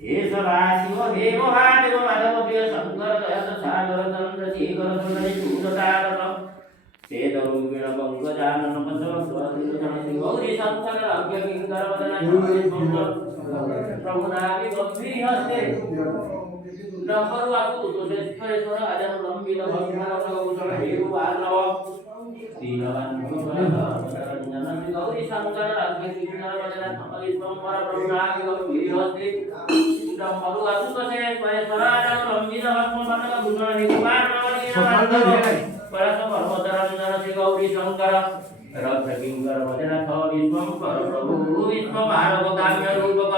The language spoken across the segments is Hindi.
हे सदाशिव हे महादेव माधव प्रिय शंकर दयात सागर चंद्र शेखर सुंदरी सूरतारक वेदरूपिण पंकजानन पद्म स्वरूपधन गौरी शंकर अज्ञ किंकर वदन प्रभुनाभि गंभीर हस्ते नंबर वासु सुरेश्वर अजन लंबित भक्तभूषण हेरुवार्णव गौरी शंकर अज्ञ किंकर वदन प्रभुनाभि गंभीर हस्ते नंबर वासु सुरेश्वर अजन लंबित भक्तभूषण हेरुवार्णव परस पर्वतरंजन श्री गौरी शंकर रथ किंकर वदनाथ विश्वंकर प्रभु विश्व भारत काम्य रूपक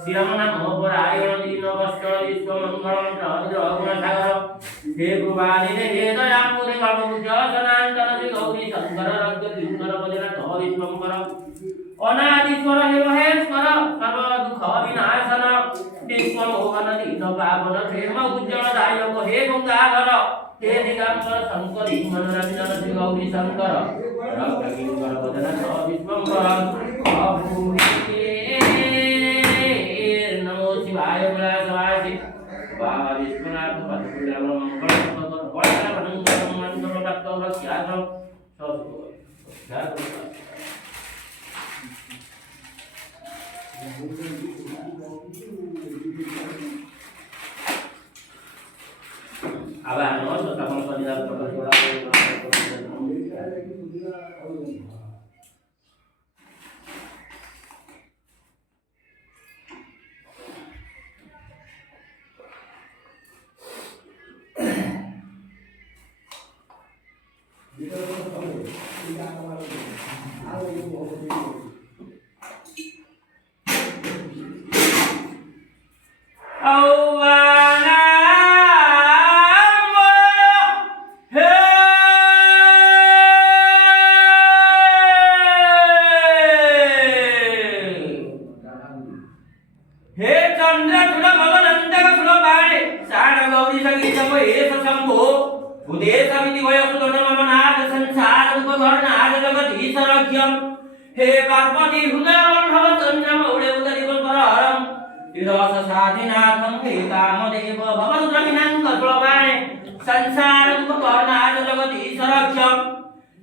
श्रीराम नाम परायण दीन वस्त्र विश्व मंगल गुण सागर हे कृपानि हे दया पुरे बाबू जनांतर श्री गौरी शंकर रथ किंकर वदनाथ विश्वंकर अनादिश्वर हे महेश्वर सर्व दुख विनाशन विश्व मोहन दीन पावन प्रेम उज्जवल दायक हे गंगाधर हे दिगंबर शंकर मनोरंजन श्री गौरी शंकर रक्त किंकर वदनाथ विश्वंकर नमो शिवाय शिवाय बाबा विश्वनाथ पद्मनाभ मंगल अब आनो तो तपन परिदान प्रकार जोड़ा हे पार्वती हृदयवल्लभ चन्द्रमौळे उदरिवल्लभहरं विरस साधिनाथं हे कामदेव भवद्रविनाङ्कसुलभाणे संसारदुःखकर्णाय जगदीशरक्षं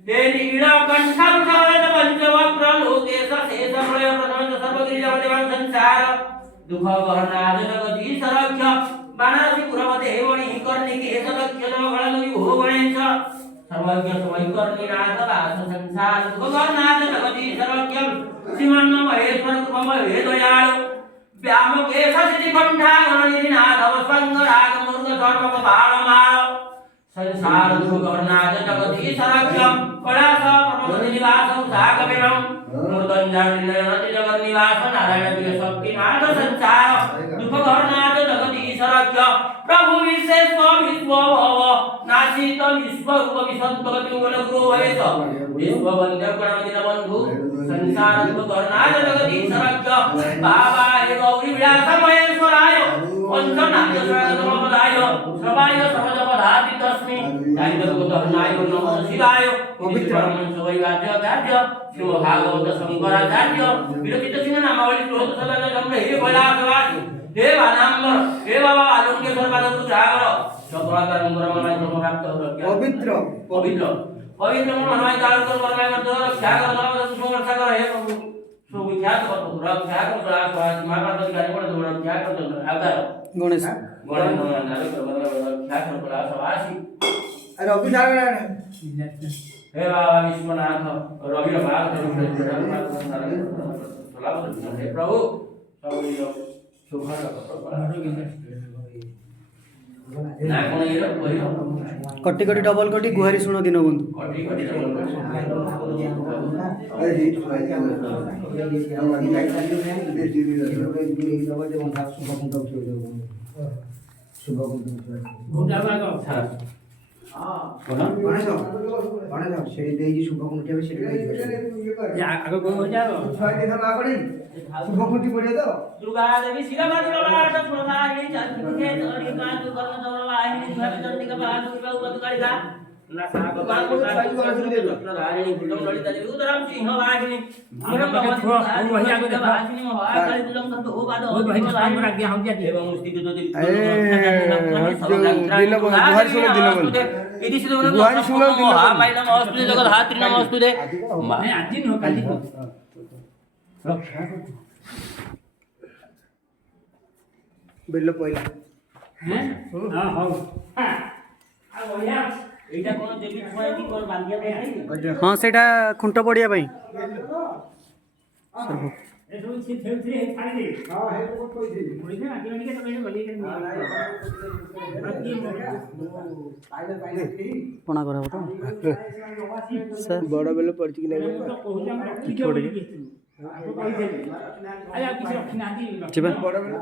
हे नीलकण्ठं पञ्चवक्र लोकेश शेषप्रलय प्रथम सर्वगिरिजवदेवं संसार दुःखकर्णाय जगदीशरक्षं बाणासुरवते वणिकर्णिकेशरक्षं गणगुरि भुवनेश सर्वज्ञ स्वैकर्णिनाथ दास संसार दुःखकर्णाय जगदीशरक्षं श्रीमन् महेश्वर कृपम हे दयाळु व्यामकेश श्रीकण्ठा गणनिधिनाथ वस्वङ्गराग मूर्ख सर्वकपालमाल संसार दुःखकर्णाय जगदीशरक्षं कैलास पर्वतनिवासं सागविनं मूर्धन्यादिनयनति जगन्निवास नारायण शक्तिनाथ संसार दुःखकर्णाय जगदीशरक्षं प्रभु विश्वेश्व विश्वभव नासित विश्वरूप विसन्तगति गुणगुरु भवेत विश्ववन्द्य गणदिनबन्धु संसार दुःखकर्णाय जगदीशरक्षं बाबा हे गौरी विलास महेश्वराय पंचनाथसराय सर्वाय सर्वजपधाति तस्मै दायित्वकर्णाय नमः शिवाय पवित्रमंसवैवाद्य शिव भागवत शंकराचार्य विरचित सिंह नामावली श्लोक सदन जन्म हे कैलासवासी हे वानांबर हे बाबा आलुंकेश्वर पादतु जागर सकलाकार मंगलमय प्राप्त पवित्र पवित्र पवित्र मनोय कालकर मनोय करतो रक्षा कर रक्षा कर हे प्रभु सो विख्यात करतो रक्षा कर कैलासवासी महापार्वती कार्य पड जोड रक्षा करतो आकार गणेश गणेश नाम रक्षा कर कैलासवासी अरे अभी जागर हे बाबा विश्वनाथ रवि बाग हे प्रभु सब सुखर कटी कटी डबल कटी गुहारी शुण दिन बंधु ଗଣେଶ ସେଠି ଦେଇଛି ଶୁଭ ଖୁଣ୍ଟି ଏବେ ସେଠି ଆଗ କଣ ହଉଛି ଆଗ ଶୁଭ ଖୁଣ୍ଟି ପଡ଼ିବ ତ दुर्गा देवी शिरमादि ललाट प्रभाहि चंद्रिके तोरिका दुर्गम दौरवाहिनी दुर्गा चंडिका दुर्गा उपदुकारिका नासाको धारिणी भुजं ललिता देवी उदरम सिंह वाहिनी मुरम भगवती वाहिनी महाकाली तुलम ततो बाद एवं मुस्ति जो देवी गुहारी सुनो दिनबंधु इति सिद्धो गुहारी सुनो दिनबंधु महामाय नमोस्तुते जगद्धात्री नमोस्तुते नहीं आज नहीं हो काली को ବେଲ ପଇଲା हैं हां हो आ बढ़िया एटा कोन देवी छुआ की कोन बांधिया दे आई ହଁ ସେଇଟା ଖୁଣ୍ଟ ପଡ଼ିବା ପାଇଁ ए तो छी थे खाली दे हां है को कोई दे कोई ना आगे वाली के तो मैंने बोली के ପଣା କରାହବ ତ ସାର୍ ବଡ଼ ବେଲ ପଡ଼ିଛି କି ନାହିଁ कहूँ हम रखी दे बोली के आप कहि दे अरे आप किसी रखी ना दी ଯିବା ବଡ଼ ବେଲ